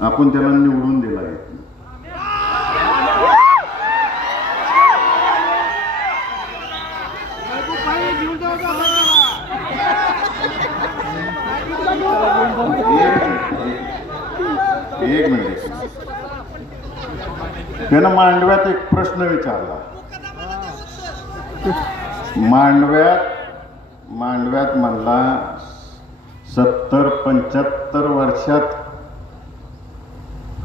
आपण त्याला निवडून दिला आहे एक मिनिट. त्यानं मांडव्यात एक प्रश्न विचारला. मांडव्यात मांडव्यात म्हणला सत्तर पंच्याहत्तर वर्षात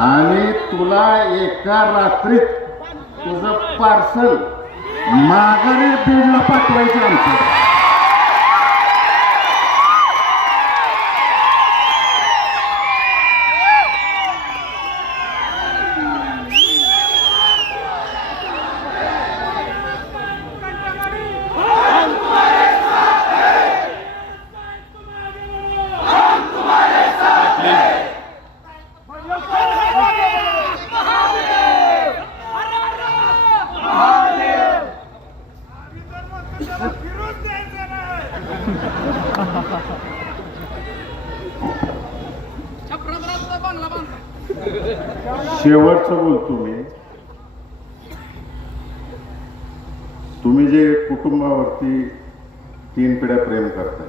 आणि तुला एका रात्रीत तुझं पार्सल माघारी बीडला पाठवायचं आमचं. शेवटचं बोलतो मी तुम्ही जे कुटुंबावरती तीन पिढ्या प्रेम करताय.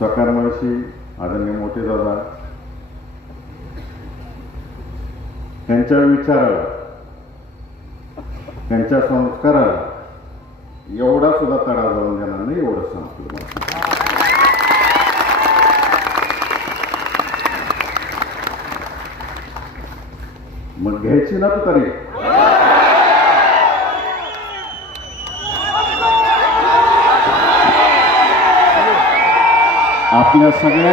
सकारांशी आदरणीय मोठे दादा त्यांच्या विचाराला त्यांच्या संस्काराला एवढा सुद्धा तडा जाऊन देणार नाही एवढं सांगतो मग घ्यायची ना तू तरी. आपल्या सगळ्या